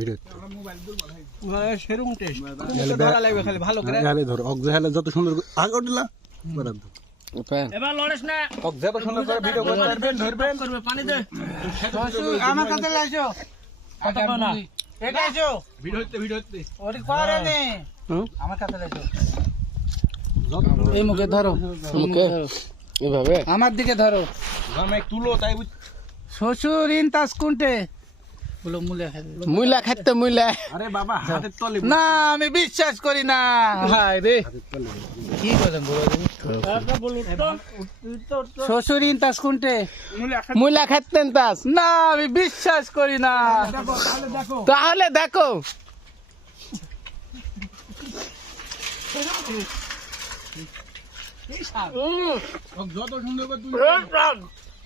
Video সেরকম test লাগবে খালি ভালো করে। হেলে ধর অগজা হেলে যত সুন্দর আগে উঠলা বরাদ এবার লড়েস না। যত সুন্দর করে ভিডিও করতে পারবেন ধরবেন করবে পানি দে। আমার কাছে লাইছো কতক্ষণ না। এটা আইছো ভিডিও হতে ভিডিও হতে ওটি পারে নে আমার কাছে লাইছো এই মুখে ধরো। মুখে? এভাবে? আমার দিকে ধরো। তুলো তাই শ্বশুর ইন তাস কোনটে। মুলে খাইতে মুইলা আরে বাবা হাতের তলে না আমি বিশ্বাস করি না। হায় রে। কি বলেন শ্বশুর ইন তাস কোনটে? মুইলা খাইতেন তাস না আমি বিশ্বাস করি না। তাহলে দেখো। যত সুন্দর করে তুই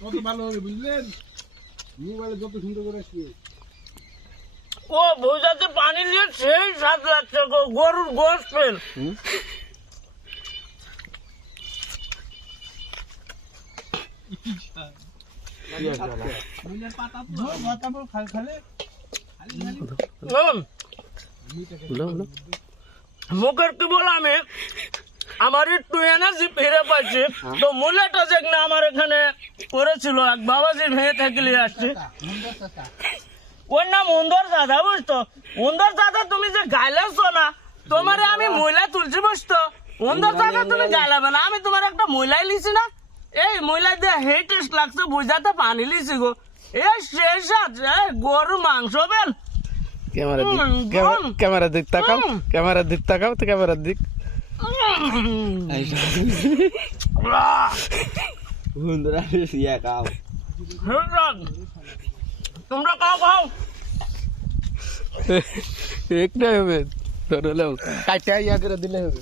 তত ভালো হবে বুঝলেন? মোবাইলে যত সুন্দর করে আসবে। ও ভোজাতে পানি নিয়ে সেই স্বাদ লাগছে গো গরুর গোস পেল। মুখের কি বল আমি? আমার একটু এনার্জি ফিরে পাচ্ছি তো মূল্যটা যে আমার এখানে করেছিল এক বাবাজি ভেঙে থাকলে আসছে। ওর নাম উন্দর দাদা বুঝতো? উন্দর দাদা তুমি যে গাইলেছো না তোমারে আমি মহিলা তুলছি বুঝতো? উন্দর দাদা তুমি গাইলাবে না আমি তোমার একটা মহিলাই লিছি না? এই মহিলা দিয়ে হে টেস্ট লাগছে বুঝাতে পানি লিছি গো। এই শেষ আছে গরু মাংস বেল। ক্যামেরা দিক ক্যামেরা- দিক তাকাও ক্যামেরা দিক তাকাও তো ক্যামেরা দিক। তোমরা খাও খাও একটা হবে। ধরে কাটা ইয়া করে দিলে হবে।